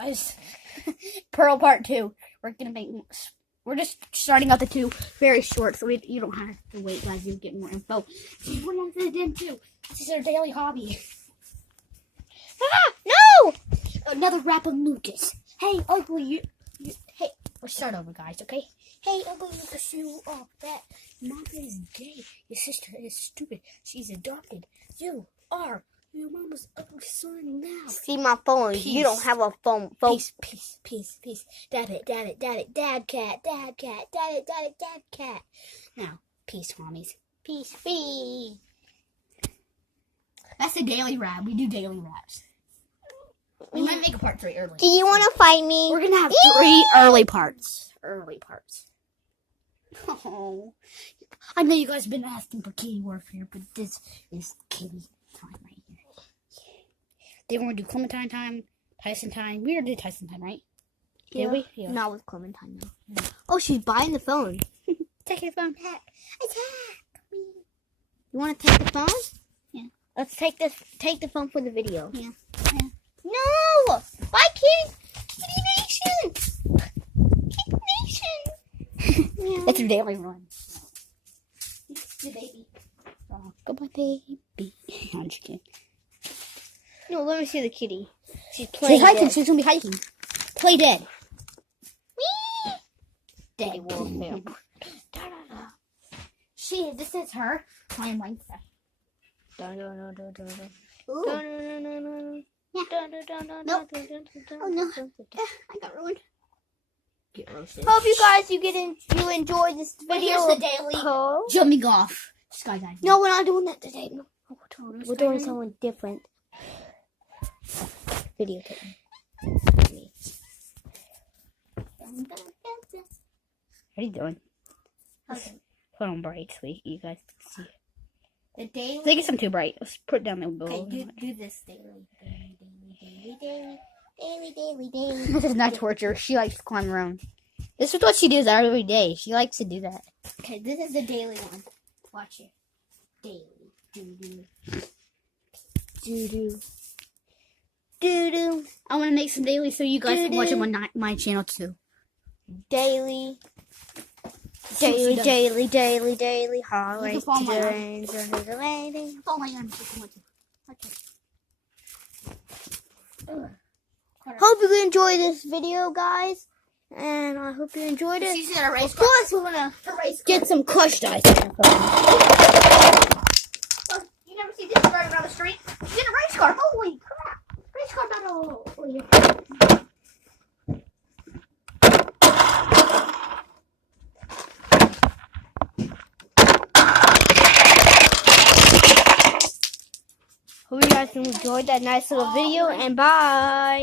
guys. Pearl part 2. We're just starting out the 2 very short, so you don't have to wait, guys. You'll get more info. We're not to the den too. This is our daily hobby. Ah, no! Another rap of Lucas. Hey, ugly, hey, let's start over, guys, okay? Hey, ugly Lucas, you are fat. Mom is gay. Your sister is stupid. She's adopted. You are your mama's ugly son now. See my phone. Peace. You don't have a phone. Peace. Dad cat. Dad cat. Now, peace, homies. Peace. That's the daily rap. We do daily raps. We might make a part 3 early. Do you want to fight me? We're going to have 3 early parts. Oh, I know you guys have been asking for kitty warfare, but this is kitty time right here. They want to do Clementine time, Tyson time. We already did Tyson time, right? Yeah. Did we? Yeah. Not with Clementine, though. Yeah. Oh, she's buying the phone. Take your phone. Attack me. You want to take the phone? Yeah. Let's take the phone for the video. Yeah. No! Bye, Kitty Nation! Kitty Nation! Yeah. It's a daily run. The baby. Oh, goodbye, baby. I'm just kidding. No, let me see the kitty. She's playing. She's hiking. She's gonna be hiking. Play dead. Whee! Dead wolf. This is her playing Minecraft. Ooh. Yeah. Nope. Oh no! I got ruined. Get roasted. Hope you guys you enjoy this video. Here's the daily jumping off skydiving. No, we're not doing that today. No. We're doing skydiving? something different. Video tape. What are you doing? Put on bright so you guys can see. The daily. I think it's too bright. Let's put it down the below. Okay, do this daily. This is not torture. She likes to climb around. This is what she does every day. She likes to do that. Okay, this is the daily one. Watch it. Daily. Doo-doo. I want to make some daily so you guys can watch them on my channel too. Daily. Daily. Hallway. You can follow my Daily. Oh my god. Okay. Hope you enjoy this video, guys. And I hope you enjoyed it. She's gonna race Of course, we're gonna get some crushed ice. You never see this running around the street? She's in a race car. Holy crap. Race car battle. Oh, yeah. Hope you guys enjoyed that nice little video, and bye.